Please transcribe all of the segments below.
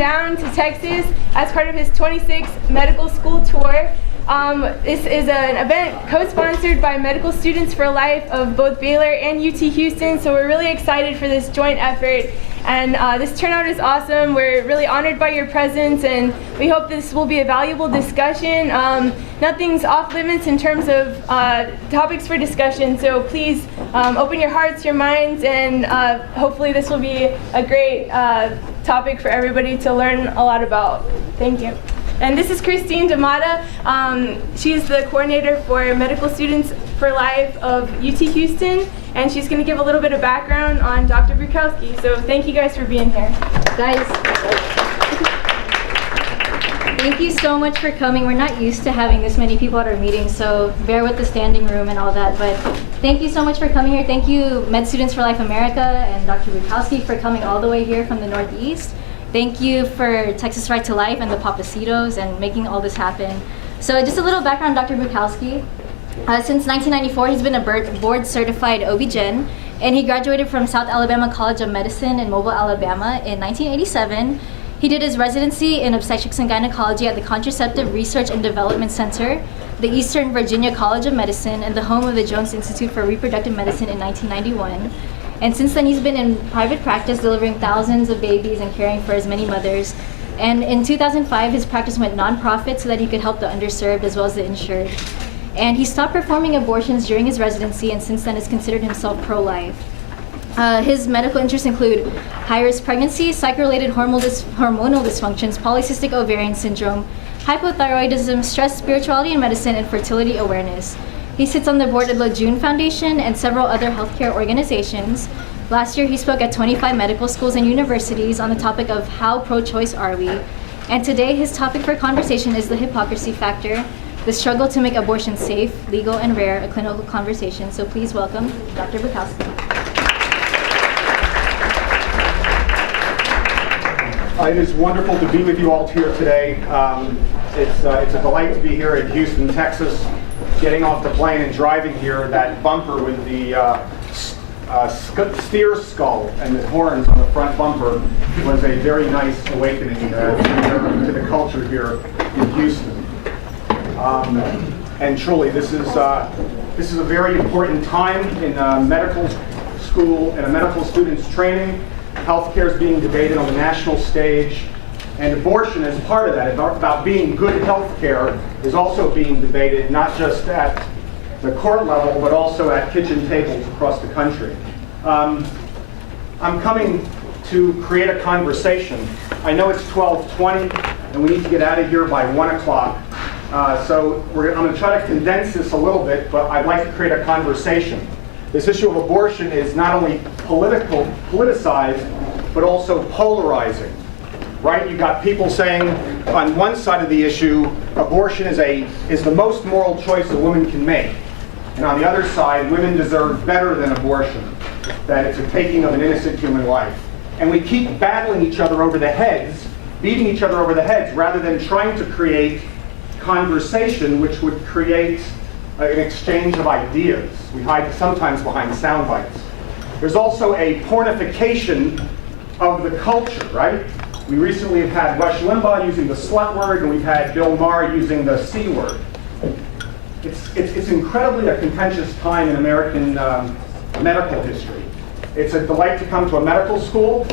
down to Texas as part of his 26th medical school tour. This is an event co-sponsored by Medical Students for Life of both Baylor and UT Houston, so we're really excited for this joint effort. And this turnout is awesome. We're really honored by your presence, and we hope this will be a valuable discussion. Nothing's off limits in terms of topics for discussion, so please open your hearts, your minds, and hopefully this will be a great topic for everybody to learn a lot about. Thank you. And this is Christine Damata. She's the coordinator for Medical Students for Life of UT Houston, and she's going to give a little bit of background on Dr. Bruchalski. So thank you guys for being here. Guys, thank you so much for coming. We're not used to having this many people at our meetings, so bear with the standing room and all that, but thank you so much for coming here. Thank you, Med Students for Life America and Dr. Bruchalski for coming all the way here from the Northeast. Thank you for Texas Right to Life and the Papacitos and making all this happen. So just a little background on Dr. Bruchalski. Since 1994, he's been a board-certified OB-GYN, and he graduated from South Alabama College of Medicine in Mobile, Alabama in 1987. He did his residency in obstetrics and gynecology at the Contraceptive Research and Development Center, the Eastern Virginia College of Medicine, and the home of the Jones Institute for Reproductive Medicine in 1991. And since then, he's been in private practice, delivering thousands of babies and caring for as many mothers. And in 2005, his practice went nonprofit so that he could help the underserved as well as the insured. And he stopped performing abortions during his residency, and since then has considered himself pro-life. His medical interests include high-risk pregnancy, psych-related hormonal dysfunctions, polycystic ovarian syndrome, hypothyroidism, stress, spirituality and medicine, and fertility awareness. He sits on the board of the June Foundation and several other healthcare organizations. Last year, he spoke at 25 medical schools and universities on the topic of how pro-choice are we. And today, his topic for conversation is the hypocrisy factor, the struggle to make abortion safe, legal, and rare, a clinical conversation. So please welcome Dr. Bruchalski. It is wonderful to be with you all here today. It's a delight to be here in Houston, Texas. Getting off the plane and driving here, that bumper with the steer skull and the horns on the front bumper was a very nice awakening to the culture here in Houston. And truly, this is a very important time in medical school and a medical student's training. Healthcare is being debated on the national stage, and abortion is part of that. It's about being good healthcare is also being debated, not just at the court level, but also at kitchen tables across the country. I'm coming to create a conversation. I know it's 12:20, and we need to get out of here by 1 o'clock. So I'm going to try to condense this a little bit, but I'd like to create a conversation. This issue of abortion is not only politicized, but also polarizing. Right? You've got people saying on one side of the issue, abortion is the most moral choice a woman can make. And on the other side, women deserve better than abortion, that it's a taking of an innocent human life. And we keep battling each other over the heads, beating each other over the heads, rather than trying to create conversation which would create an exchange of ideas. We hide sometimes behind sound bites. There's also a pornification of the culture, right? We recently have had Rush Limbaugh using the slut word, and we've had Bill Maher using the C word. It's incredibly a contentious time in American medical history. It's a delight to come to a medical school.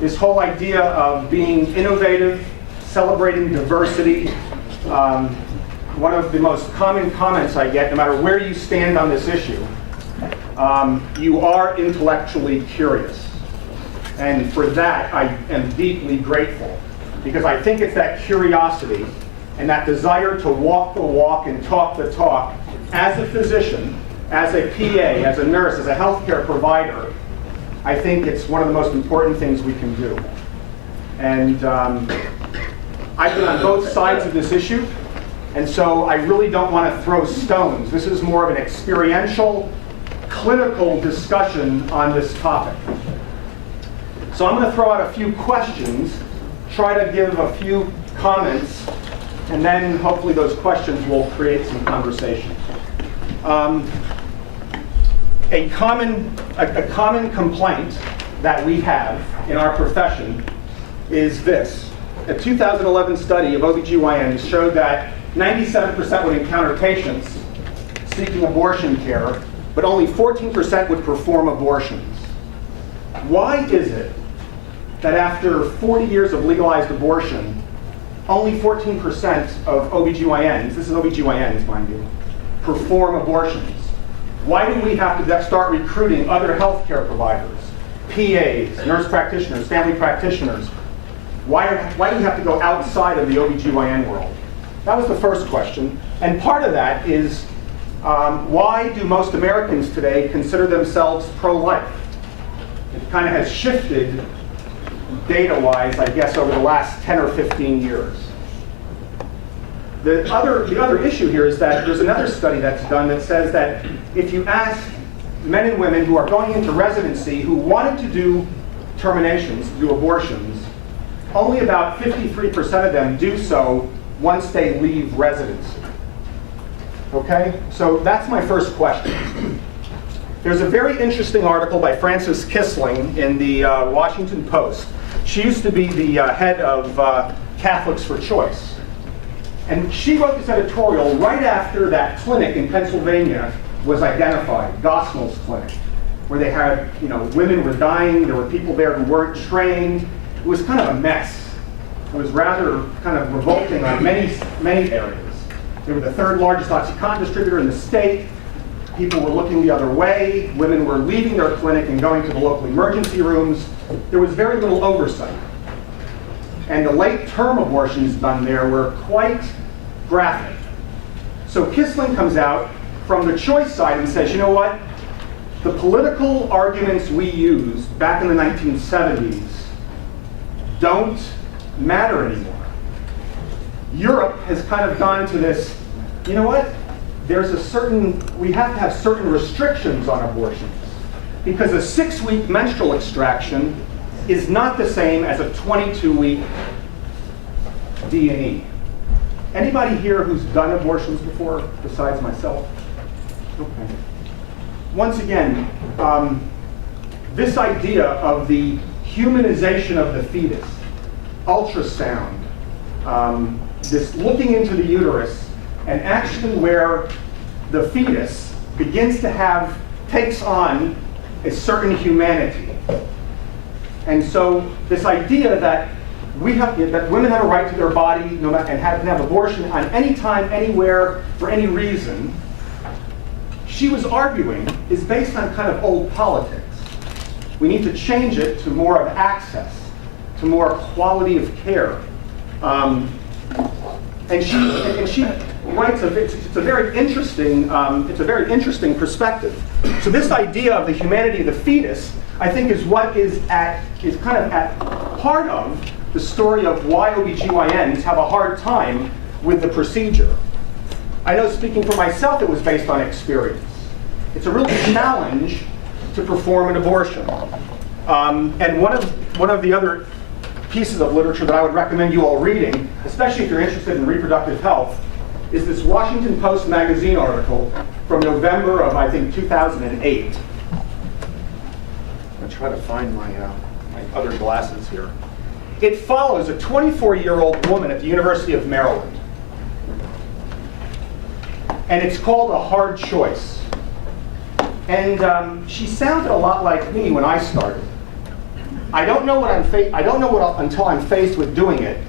This whole idea of being innovative, celebrating diversity. One of the most common comments I get, no matter where you stand on this issue, you are intellectually curious. And for that, I am deeply grateful, because I think it's that curiosity and that desire to walk the walk and talk the talk as a physician, as a PA, as a nurse, as a healthcare provider. I think it's one of the most important things we can do. And I've been on both sides of this issue, and so I really don't want to throw stones. This is more of an experiential, clinical discussion on this topic. So I'm going to throw out a few questions, try to give a few comments, and then hopefully those questions will create some conversation. A common complaint that we have in our profession is this. A 2011 study of OBGYNs showed that 97% would encounter patients seeking abortion care, but only 14% would perform abortions. Why is it that after 40 years of legalized abortion, only 14% of OBGYNs, this is OBGYNs, mind you, perform abortions? Why do we have to start recruiting other healthcare providers, PAs, nurse practitioners, family practitioners? Why do we have to go outside of the OBGYN world? That was the first question. And part of that is, why do most Americans today consider themselves pro-life? It kind of has shifted data-wise, I guess, over the last 10 or 15 years. The other issue here is that there's another study that's done that says that if you ask men and women who are going into residency who wanted to do terminations, do abortions, only about 53% of them do so once they leave residency. Okay, so that's my first question. There's a very interesting article by Frances Kissling in the Washington Post. She used to be the head of Catholics for Choice. And she wrote this editorial right after that clinic in Pennsylvania was identified, Gosnell's Clinic, where they had, women were dying, there were people there who weren't trained. It was kind of a mess. It was rather kind of revolting on many areas. They were the third largest OxyContin distributor in the state. People were looking the other way. Women were leaving their clinic and going to the local emergency rooms. There was very little oversight. And the late-term abortions done there were quite graphic. So Kissling comes out from the choice side and says, you know what? The political arguments we used back in the 1970s don't matter anymore. Europe has kind of gone to this, you know what? We have to have certain restrictions on abortions because a 6-week menstrual extraction is not the same as a 22-week D&E. Anybody here who's done abortions before besides myself? Okay. Once again, this idea of the humanization of the fetus, ultrasound, this looking into the uterus, and actually where the fetus begins to takes on a certain humanity. And so this idea that that women have a right to their body and can have abortion on any time, anywhere, for any reason, she was arguing is based on kind of old politics. We need to change it to more of access, to more quality of care. And she writes it's a very interesting perspective. So this idea of the humanity of the fetus, I think, is what is kind of at part of the story of why OBGYNs have a hard time with the procedure. I know, speaking for myself, it was based on experience. It's a real challenge to perform an abortion. And one of the other pieces of literature that I would recommend you all reading, especially if you're interested in reproductive health, is this Washington Post magazine article from November of, I think, 2008. I'm going to try to find my other glasses here. It follows a 24-year-old woman at the University of Maryland. And it's called A Hard Choice. And she sounded a lot like me when I started. I don't know until I'm faced with doing it,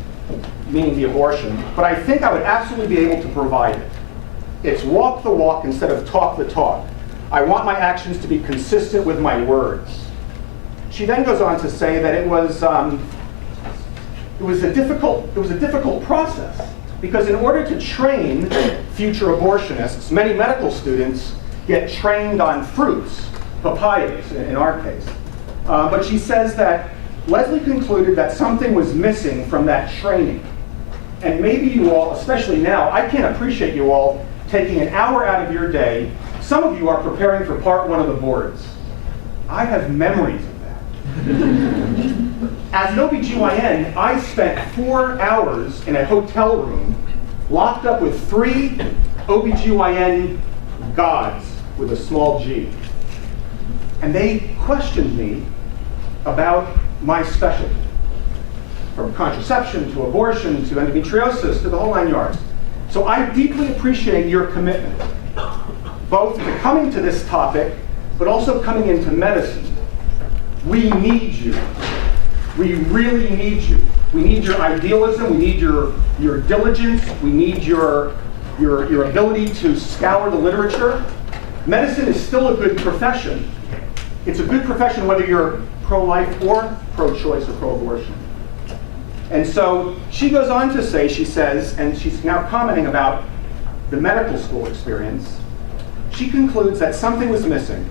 meaning the abortion, but I think I would absolutely be able to provide it. It's walk the walk instead of talk the talk. I want my actions to be consistent with my words. She then goes on to say that it was a difficult process because in order to train future abortionists, many medical students get trained on fruits, papayas in our case. But she says that Leslie concluded that something was missing from that training. And maybe you all, especially now, I can't appreciate you all taking an hour out of your day. Some of you are preparing for part 1 of the boards. I have memories of that. As an OBGYN, I spent 4 hours in a hotel room locked up with 3 OBGYN gods with a small g. And they questioned me about my specialty. from contraception to abortion to endometriosis to the whole 9 yards. So I deeply appreciate your commitment, both to coming to this topic, but also coming into medicine. We need you. We really need you. We need your idealism. We need your diligence. We need your ability to scour the literature. Medicine is still a good profession. It's a good profession whether you're pro-life or pro-choice or pro-abortion. And so she goes on to say, she says, and she's now commenting about the medical school experience, she concludes that something was missing.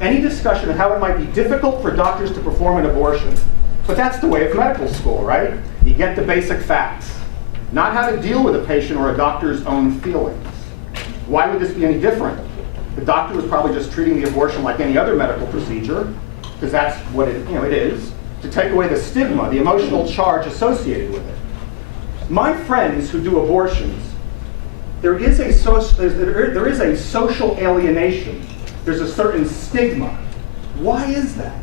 Any discussion of how it might be difficult for doctors to perform an abortion. But that's the way of medical school, right? You get the basic facts, not how to deal with a patient or a doctor's own feelings. Why would this be any different? The doctor was probably just treating the abortion like any other medical procedure, because that's what it is, to take away the stigma, the emotional charge associated with it. My friends who do abortions, there is a social alienation. There's a certain stigma. Why is that?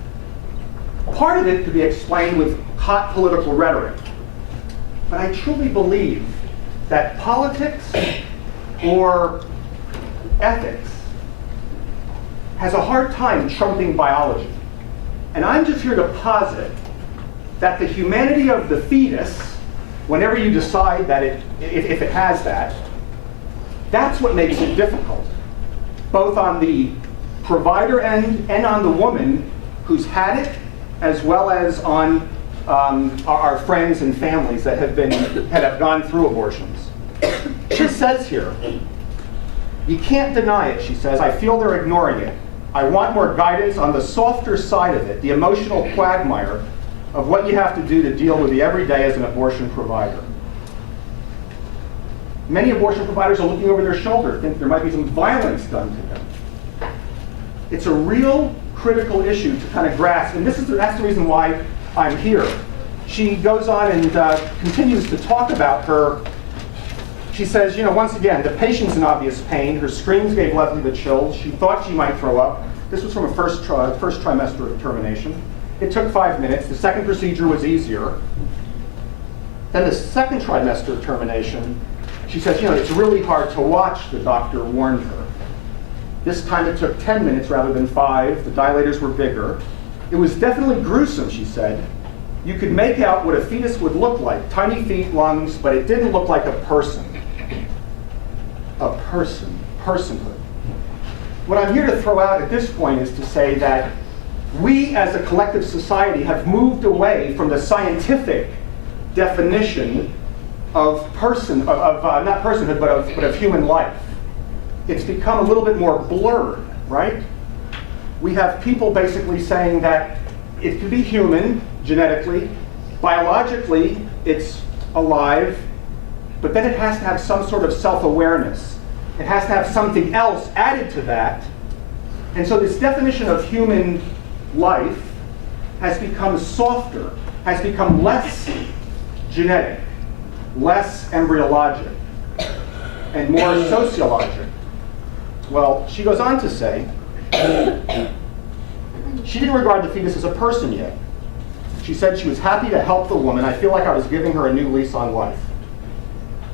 Part of it could be explained with hot political rhetoric. But I truly believe that politics or ethics has a hard time trumping biology. And I'm just here to posit that the humanity of the fetus, whenever you decide that if it has that, that's what makes it difficult, both on the provider end and on the woman who's had it, as well as on our friends and families that have gone through abortions. She says here, you can't deny it, she says. I feel they're ignoring it. I want more guidance on the softer side of it, the emotional quagmire of what you have to do to deal with the everyday as an abortion provider. Many abortion providers are looking over their shoulder, think there might be some violence done to them. It's a real critical issue to kind of grasp, and that's the reason why I'm here. She goes on and continues to talk about her. She says, once again, the patient's in obvious pain. Her screams gave Leslie the chills. She thought she might throw up. This was from a first trimester of termination. It took 5 minutes. The second procedure was easier. Then the second trimester of termination, she says, it's really hard to watch, the doctor warned her. This time it took 10 minutes rather than 5. The dilators were bigger. It was definitely gruesome, she said. You could make out what a fetus would look like, tiny feet, lungs, but it didn't look like a person. A person, personhood. What I'm here to throw out at this point is to say that we as a collective society have moved away from the scientific definition of not personhood, but of human life. It's become a little bit more blurred, right? We have people basically saying that it can be human genetically, biologically it's alive, but then it has to have some sort of self-awareness. It has to have something else added to that. And so this definition of human life has become softer, has become less genetic, less embryologic, and more sociologic. Well, she goes on to say, she didn't regard the fetus as a person yet. She said she was happy to help the woman. I feel like I was giving her a new lease on life.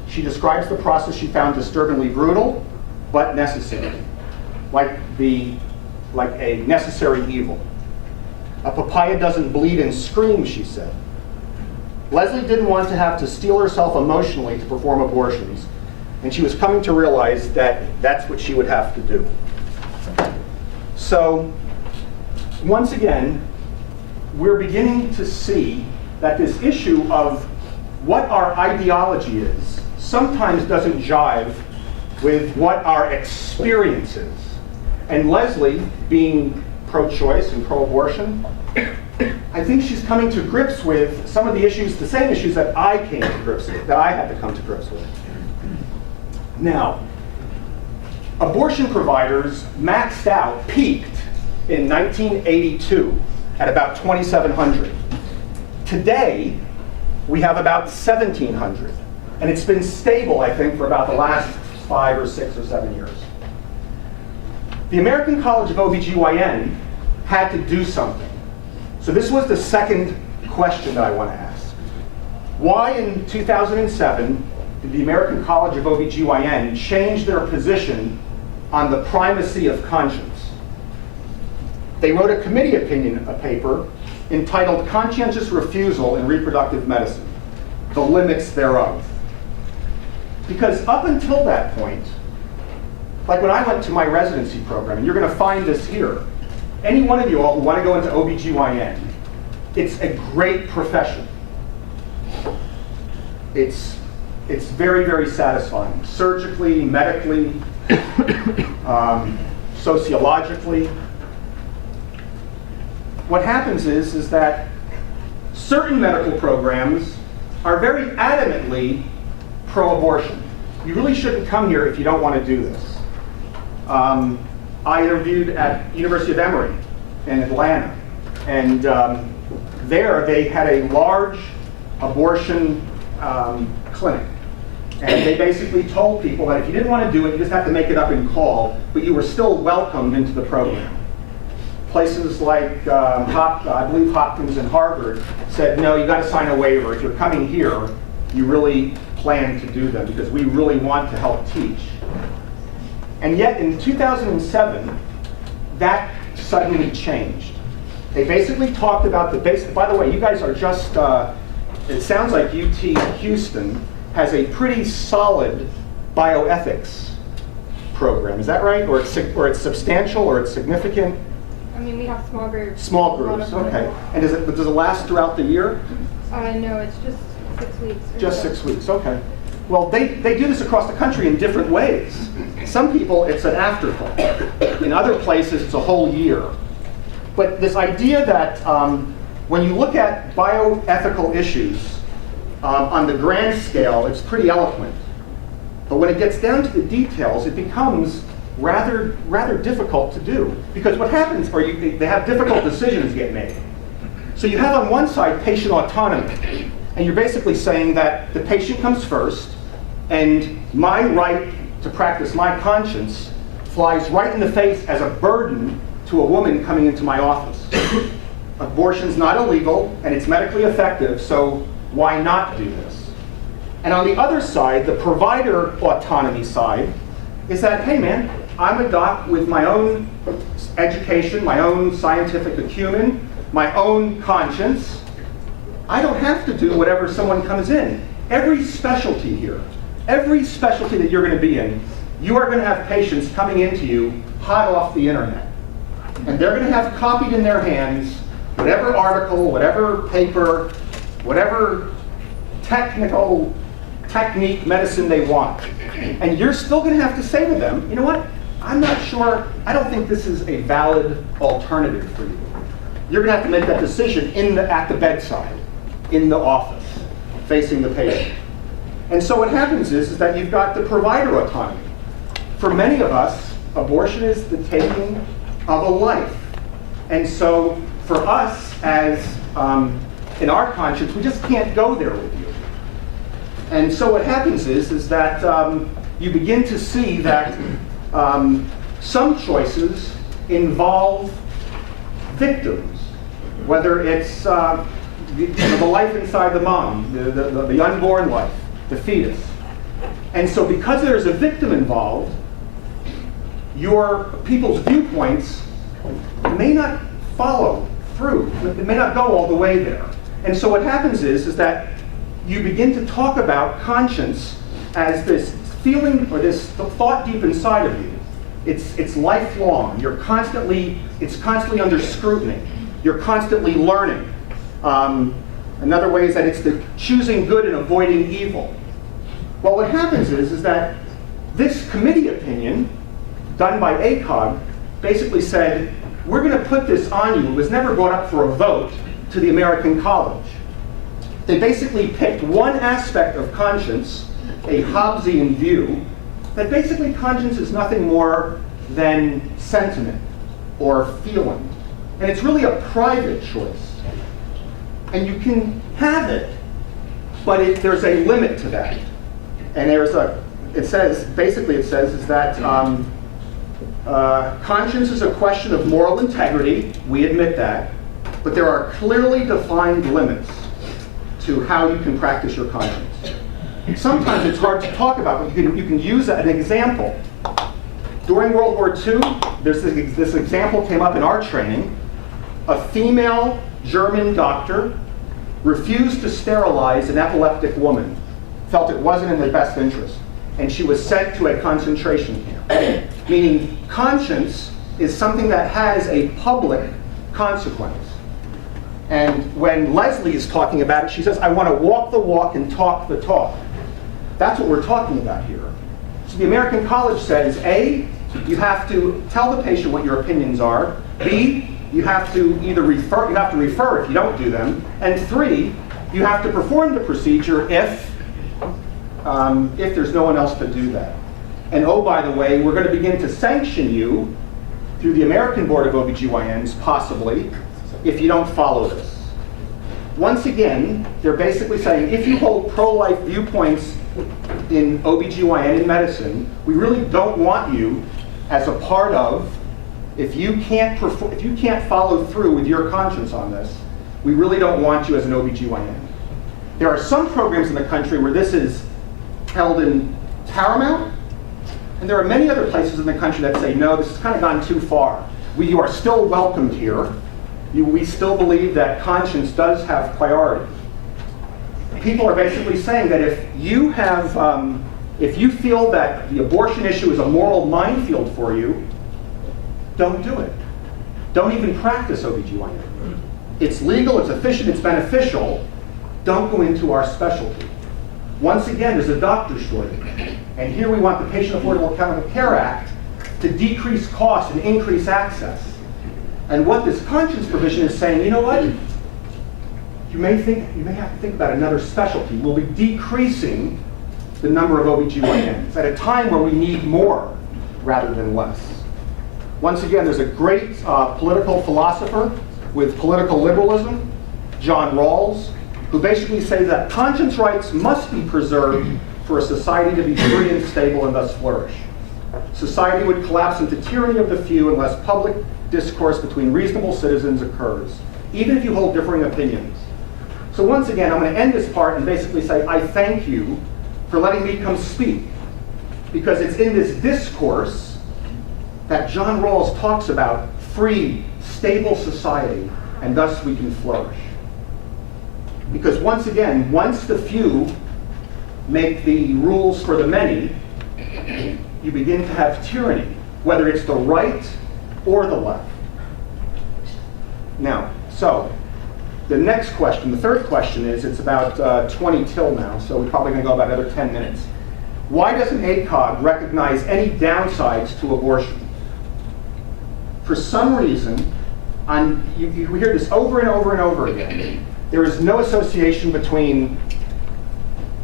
She describes the process she found disturbingly brutal, but necessary, like a necessary evil. A papaya doesn't bleed and scream, she said. Leslie didn't want to have to steel herself emotionally to perform abortions, and she was coming to realize that that's what she would have to do. So, once again, we're beginning to see that this issue of what our ideology is sometimes doesn't jive with what our experience is. And Leslie, being pro-choice and pro-abortion, I think she's coming to grips with some of the issues, the same issues that I came to grips with, that I had to come to grips with. Now, abortion providers maxed out, peaked in 1982 at about 2,700. Today, we have about 1,700. And it's been stable, I think, for about the last 5 or 6 or 7 years. The American College of OBGYN had to do something. So this was the second question that I want to ask. Why in 2007 did the American College of OBGYN change their position on the primacy of conscience? They wrote a committee opinion, a paper, entitled Conscientious Refusal in Reproductive Medicine, the Limits Thereof. Because up until that point, like when I went to my residency program, and you're going to find this here, any one of you all who want to go into OBGYN, it's a great profession. It's very, very satisfying, surgically, medically, sociologically. What happens is that certain medical programs are very adamantly pro-abortion. You really shouldn't come here if you don't want to do this. I interviewed at University of Emory in Atlanta, and there they had a large abortion clinic. And they basically told people that if you didn't want to do it, you just have to make it up in call, but you were still welcomed into the program. Places like, I believe Hopkins and Harvard said, no, you got to sign a waiver. If you're coming here, you really plan to do them because we really want to help teach. And yet in 2007, that suddenly changed. They basically talked about the basic, by the way, you guys are just, it sounds like UT Houston has a pretty solid bioethics program. Is that right? Or it's substantial or it's significant? I mean, we have small groups. Small groups, okay. And does it last throughout the year? No, it's just 6 weeks. Just 6 weeks, okay. Well, they do this across the country in different ways. Some people, it's an afterthought. In other places, it's a whole year. But this idea that when you look at bioethical issues on the grand scale, it's pretty eloquent. But when it gets down to the details, it becomes rather difficult to do. Because what happens, they have difficult decisions get made. So you have on one side patient autonomy. And you're basically saying that the patient comes first, and my right to practice my conscience flies right in the face as a burden to a woman coming into my office. Abortion's not illegal, and it's medically effective, so why not do this? And on the other side, the provider autonomy side, is that, hey man, I'm a doc with my own education, my own scientific acumen, my own conscience. I don't have to do whatever someone comes in. Every specialty here, every specialty that you're going to be in, you are going to have patients coming into you hot off the internet. And they're going to have copied in their hands whatever article, whatever paper, whatever technique, medicine they want. And you're still going to have to say to them, you know what, I'm not sure, I don't think this is a valid alternative for you. You're going to have to make that decision at the bedside, in the office, facing the patient. And so what happens is that you've got the provider autonomy. For many of us, abortion is the taking of a life. And so for us, as in our conscience, we just can't go there with you. And so what happens is that you begin to see that some choices involve victims, whether it's the life inside the mom, the unborn life, the fetus. And so because there's a victim involved, your people's viewpoints may not follow through. It may not go all the way there. And so what happens is that you begin to talk about conscience as this feeling or this thought deep inside of you. It's lifelong. It's constantly under scrutiny. You're constantly learning. Another way is that it's the choosing good and avoiding evil. Well, what happens is that this committee opinion done by ACOG basically said, we're going to put this on you. It was never brought up for a vote to the American College. They basically picked one aspect of conscience, a Hobbesian view, that basically conscience is nothing more than sentiment or feeling. And it's really a private choice. And you can have it, but there's a limit to that. And it says is that conscience is a question of moral integrity. We admit that. But there are clearly defined limits to how you can practice your conscience. Sometimes it's hard to talk about, but you can use an example. During World War II, this example came up in our training. A female German doctor refused to sterilize an epileptic woman, felt it wasn't in their best interest, and she was sent to a concentration camp. Meaning conscience is something that has a public consequence. And when Leslie is talking about it, she says, I want to walk the walk and talk the talk. That's what we're talking about here. So the American College says, A, you have to tell the patient what your opinions are. B, you have to either refer if you don't do them. And 3, you have to perform the procedure if there's no one else to do that. And oh, by the way, we're going to begin to sanction you through the American Board of OBGYNs, possibly, if you don't follow this. Once again, they're basically saying, if you hold pro-life viewpoints in OBGYN in medicine, we really don't want you as a part of, if you can't follow through with your conscience on this, we really don't want you as an OBGYN. There are some programs in the country where this is held in paramount, and there are many other places in the country that say, no, this has kind of gone too far. You are still welcomed here. We still believe that conscience does have priority. People are basically saying that if you feel that the abortion issue is a moral minefield for you, don't do it. Don't even practice OBGYN. It's legal, it's efficient, it's beneficial. Don't go into our specialty. Once again, there's a doctor shortage. And here we want the Patient Affordable Accountable Care Act to decrease costs and increase access. And what this conscience provision is saying, you know what? You may have to think about another specialty. We'll be decreasing the number of OBGYNs at a time where we need more rather than less. Once again, there's a great political philosopher with political liberalism, John Rawls, who basically says that conscience rights must be preserved for a society to be free and stable and thus flourish. Society would collapse into tyranny of the few unless public discourse between reasonable citizens occurs, even if you hold differing opinions. So once again, I'm going to end this part and basically say, I thank you for letting me come speak, because it's in this discourse that John Rawls talks about free, stable society, and thus we can flourish. Because once again, once the few make the rules for the many, you begin to have tyranny, whether it's the right or the left. Now, so the next question, the third question is, it's about 20 till now, so we're probably going to go about another 10 minutes. Why doesn't ACOG recognize any downsides to abortion? For some reason, you hear this over and over and over again. There is no association between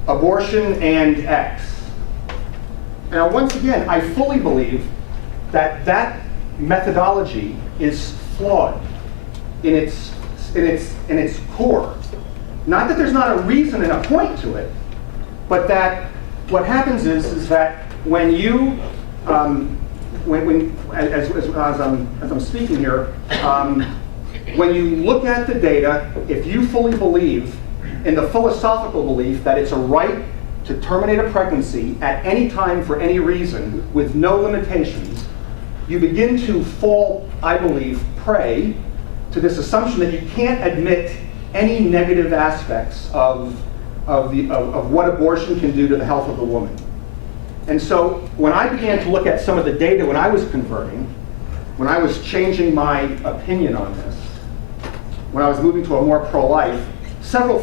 abortion and X. Now, once again, I fully believe that that methodology is flawed in its core. Not that there's not a reason and a point to it, but that what happens is that when you, as I'm speaking here, when you look at the data, if you fully believe in the philosophical belief that it's a right to terminate a pregnancy at any time for any reason with no limitations, you begin to fall, I believe, prey to this assumption that you can't admit any negative aspects of what abortion can do to the health of the woman. And so when I began to look at some of the data when I was converting, when I was changing my opinion on this, when I was moving to a more pro-life, several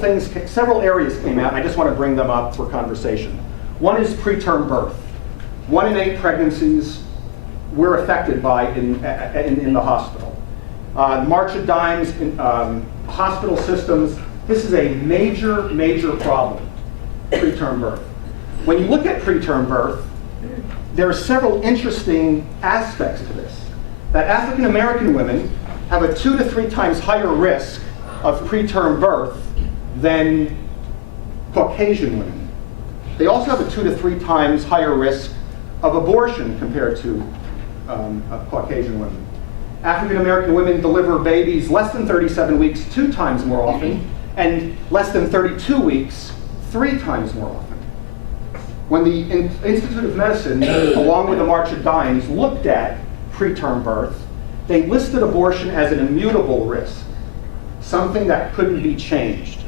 areas came out, and I just want to bring them up for conversation. One is preterm birth. 1 in 8 pregnancies we're affected by in the hospital. March of dimes in hospital systems. This is a major, major problem, preterm birth. When you look at preterm birth, there are several interesting aspects to this. That African American women have a 2 to 3 times higher risk of preterm birth than Caucasian women. They also have a 2 to 3 times higher risk of abortion compared to Caucasian women. African American women deliver babies less than 37 weeks 2 times more often, and less than 32 weeks 3 times more often. When the Institute of Medicine, along with the March of Dimes, looked at preterm birth, they listed abortion as an immutable risk, something that couldn't be changed.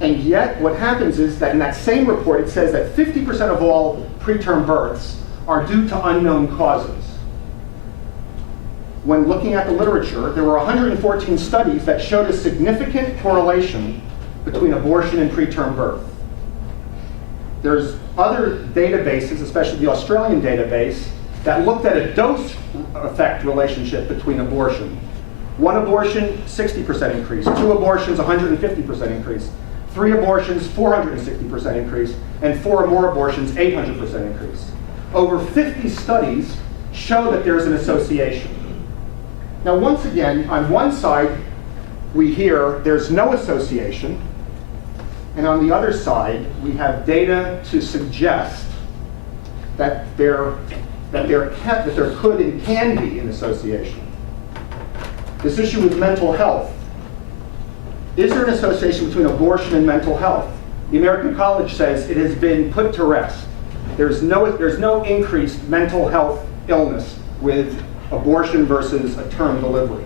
And yet, what happens is that in that same report, it says that 50% of all preterm births are due to unknown causes. When looking at the literature, there were 114 studies that showed a significant correlation between abortion and preterm birth. There's other databases, especially the Australian database, that looked at a dose effect relationship between abortion. 1 abortion, 60% increase. 2 abortions, 150% increase. 3 abortions, 460% increase. And 4 or more abortions, 800% increase. Over 50 studies show that there's an association. Now, once again, on one side, we hear there's no association. And on the other side, we have data to suggest that there could and can be an association. This issue with mental health. Is there an association between abortion and mental health? The American College says it has been put to rest. There's no increased mental health illness with abortion versus a term delivery.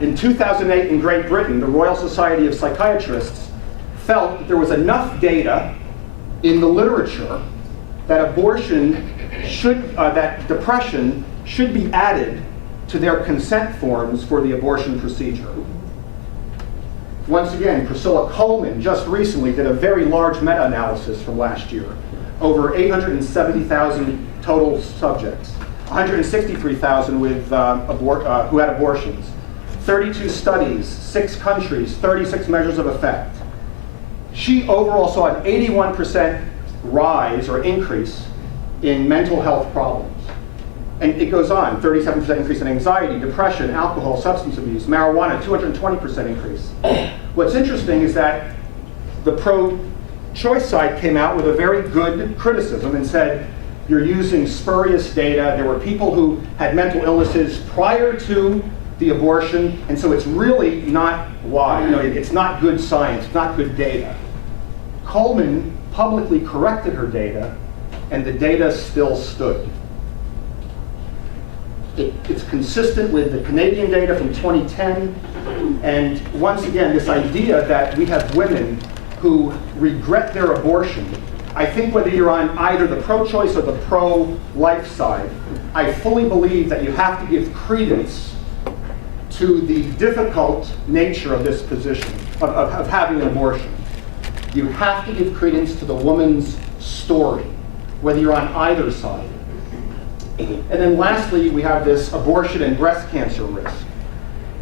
In 2008 in Great Britain, the Royal Society of Psychiatrists felt that there was enough data in the literature that that depression should be added to their consent forms for the abortion procedure. Once again, Priscilla Coleman just recently did a very large meta-analysis from last year. Over 870,000 total subjects, 163,000 with who had abortions, 32 studies, 6 countries, 36 measures of effect. She overall saw an 81% rise or increase in mental health problems. And it goes on, 37% increase in anxiety, depression, alcohol, substance abuse, marijuana, 220% increase. What's interesting is that the pro-choice side came out with a very good criticism and said, you're using spurious data. There were people who had mental illnesses prior to the abortion, and so it's really not why. It's not good science, it's not good data. Coleman publicly corrected her data, and the data still stood. It's consistent with the Canadian data from 2010, and once again, this idea that we have women who regret their abortion. I think whether you're on either the pro-choice or the pro-life side, I fully believe that you have to give credence to the difficult nature of this position, of having an abortion. You have to give credence to the woman's story, whether you're on either side. And then lastly, we have this abortion and breast cancer risk.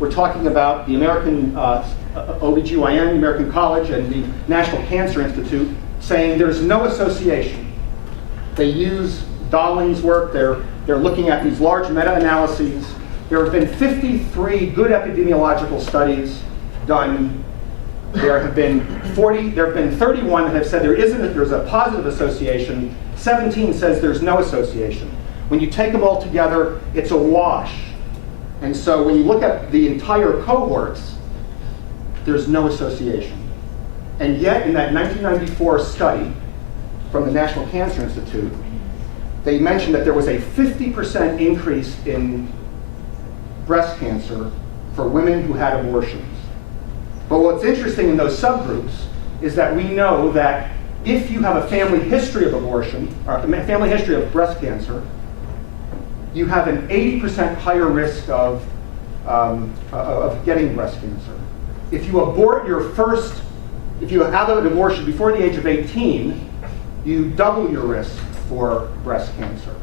We're talking about the American OBGYN, the American College, and the National Cancer Institute saying there's no association. They use Dahling's work. They're looking at these large meta-analyses. There have been 53 good epidemiological studies done. There have been 31 that have said there's a positive association. 17 says there's no association. When you take them all together, it's a wash. And so when you look at the entire cohorts, there's no association. And yet, in that 1994 study from the National Cancer Institute, they mentioned that there was a 50% increase in breast cancer for women who had abortions. But what's interesting in those subgroups is that we know that if you have a family history of abortion, or a family history of breast cancer, you have an 80% higher risk of getting breast cancer. If you have an abortion before the age of 18, you double your risk for breast cancer.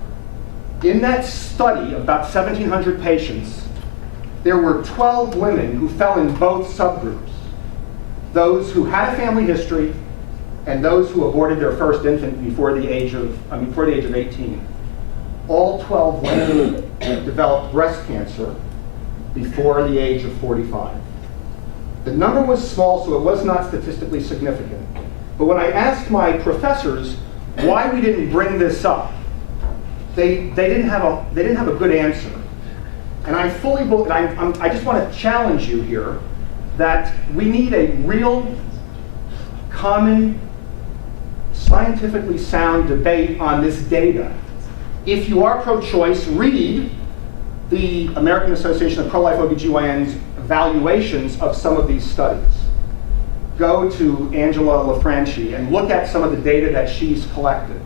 In that study of about 1,700 patients, there were 12 women who fell in both subgroups. Those who had a family history and those who aborted their first infant before the age of 18. All 12 women developed breast cancer before the age of 45. The number was small, so it was not statistically significant. But when I asked my professors why we didn't bring this up, they didn't have a good answer. And I fully believe, I just want to challenge you here that we need a real, common, scientifically sound debate on this data. If you are pro-choice, read the American Association of Pro-Life OBGYN's evaluations of some of these studies. Go to Angela LaFranchi and look at some of the data that she's collected.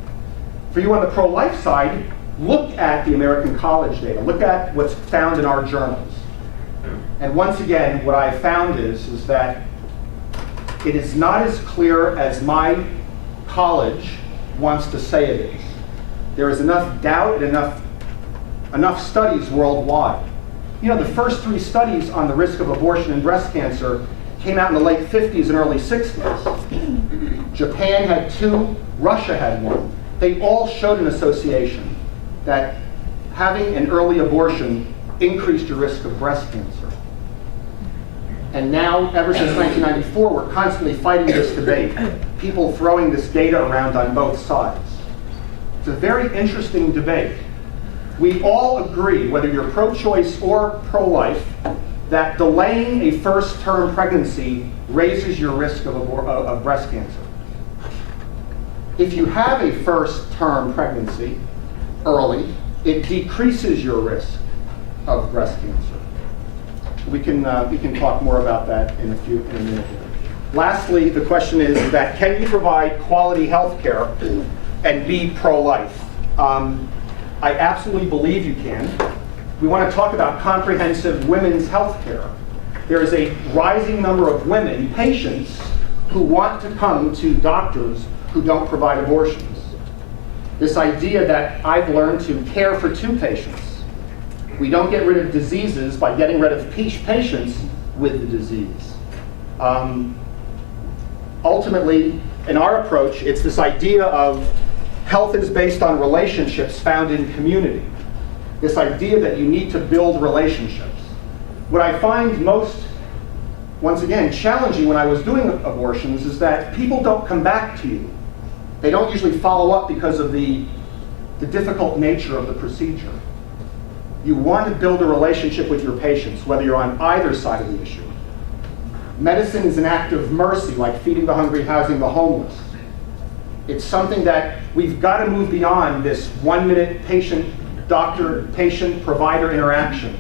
For you on the pro-life side, look at the American College data. Look at what's found in our journals. And once again, what I found is that it is not as clear as my college wants to say it is. There is enough doubt and enough studies worldwide. You know, the first 3 studies on the risk of abortion and breast cancer came out in the late 50s and early 60s. Japan had 2, Russia had 1. They all showed an association that having an early abortion increased your risk of breast cancer. And now, ever since 1994, we're constantly fighting this debate, people throwing this data around on both sides. It's a very interesting debate. We all agree, whether you're pro-choice or pro-life, that delaying a first-term pregnancy raises your risk of breast cancer. If you have a first-term pregnancy early, it decreases your risk of breast cancer. We can talk more about that in a minute. Lastly, the question is that can you provide quality health care and be pro-life? I absolutely believe you can. We want to talk about comprehensive women's health care. There is a rising number of women, patients, who want to come to doctors who don't provide abortions. This idea that I've learned to care for 2 patients. We don't get rid of diseases by getting rid of patients with the disease. Ultimately, in our approach, it's this idea of health is based on relationships found in community. This idea that you need to build relationships. What I find most, once again, challenging when I was doing abortions is that people don't come back to you. They don't usually follow up because of the difficult nature of the procedure. You want to build a relationship with your patients, whether you're on either side of the issue. Medicine is an act of mercy, like feeding the hungry, housing the homeless. It's something that we've got to move beyond this 1-minute doctor-patient provider interaction.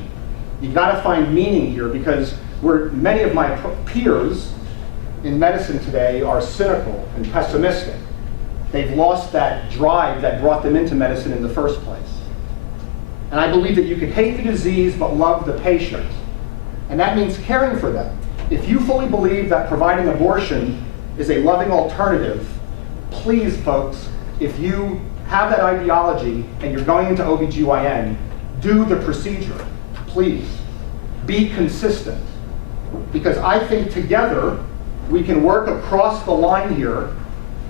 You've got to find meaning here, because many of my peers in medicine today are cynical and pessimistic. They've lost that drive that brought them into medicine in the first place. And I believe that you can hate the disease but love the patient. And that means caring for them. If you fully believe that providing abortion is a loving alternative, please, folks, if you have that ideology and you're going into OBGYN, do the procedure. Please. Be consistent. Because I think together we can work across the line here.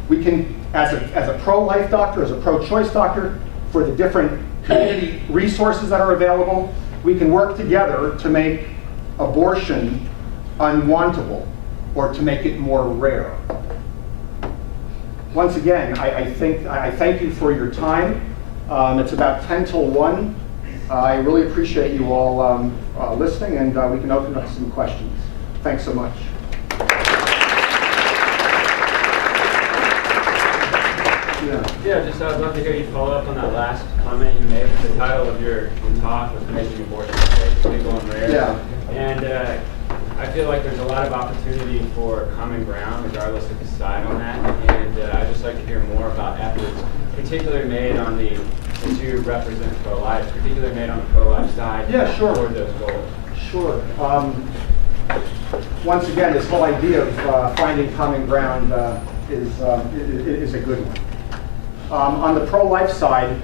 We can, as a pro-life doctor, as a pro-choice doctor, for the different community resources that are available, we can work together to make abortion unwantable or to make it more rare. Once again, I thank you for your time. It's about 10 till 1. I really appreciate you all listening, and we can open up some questions. Thanks so much. Yeah, just I'd love to hear you follow up on that last comment you made. The title of your talk was Making Abortion Safe, Legal and Rare. Yeah. And I feel like there's a lot of opportunity for common ground, regardless of the side on that. And I'd just like to hear more about efforts, particularly made on the, since you represent pro-life, particularly made on the pro-life side. Yeah, sure. Toward those goals. Sure. Once again, this whole idea of finding common ground is a good one. On the pro-life side,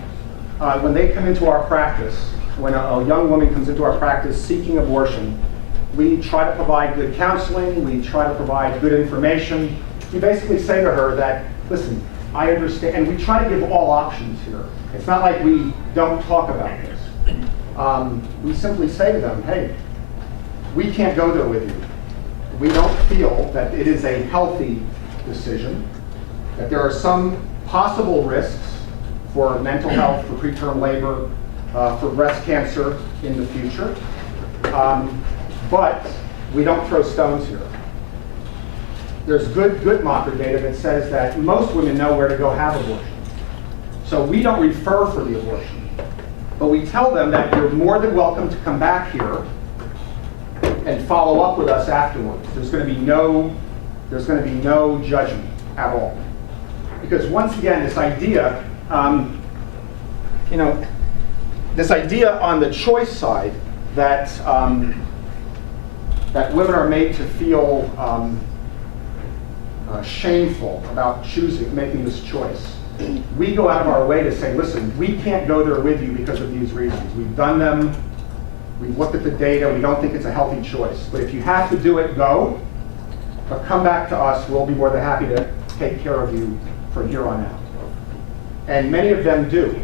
when they come into our practice, when a young woman comes into our practice seeking abortion, we try to provide good counseling, we try to provide good information. We basically say to her that, listen, I understand, and we try to give all options here. It's not like we don't talk about this. We simply say to them, hey, we can't go there with you. We don't feel that it is a healthy decision, that there are some possible risks for mental health, for preterm labor, for breast cancer in the future. But we don't throw stones here. There's good Guttmacher data that says that most women know where to go have abortion. So we don't refer for the abortion, but we tell them that you're more than welcome to come back here and follow up with us afterwards. There's going to be no judgment at all. Because once again, this idea, this idea on the choice side that that women are made to feel shameful about making this choice. We go out of our way to say, listen, we can't go there with you because of these reasons. We've done them, we've looked at the data, we don't think it's a healthy choice. But if you have to do it, go. But come back to us, we'll be more than happy to take care of you from here on out. And many of them do.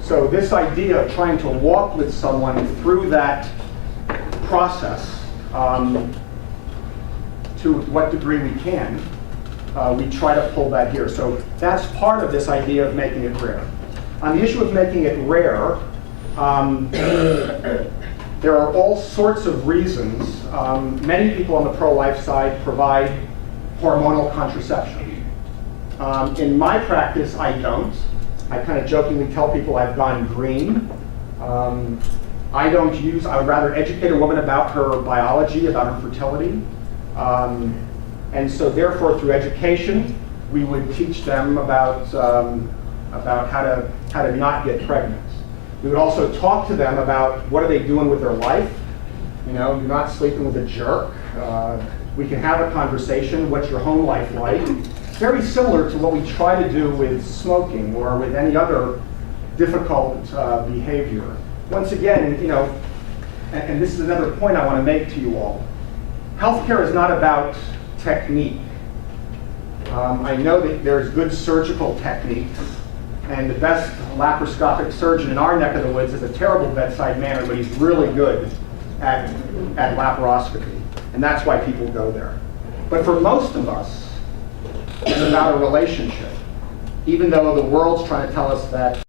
So this idea of trying to walk with someone through that process, to what degree we can, we try to pull that here. So that's part of this idea of making it rare. On the issue of making it rare, there are all sorts of reasons. Many people on the pro-life side provide hormonal contraception. In my practice, I don't. I kind of jokingly tell people I've gone green. I would rather educate a woman about her biology, about her fertility. And so therefore, through education, we would teach them about how to not get pregnant. We would also talk to them about what are they doing with their life. You're not sleeping with a jerk. We can have a conversation. What's your home life like? Very similar to what we try to do with smoking or with any other difficult behavior. Once again, and this is another point I want to make to you all. Healthcare is not about technique. I know that there's good surgical techniques, and the best laparoscopic surgeon in our neck of the woods is a terrible bedside manner, but he's really good at laparoscopy, and that's why people go there. But for most of us, it's about a relationship, even though the world's trying to tell us that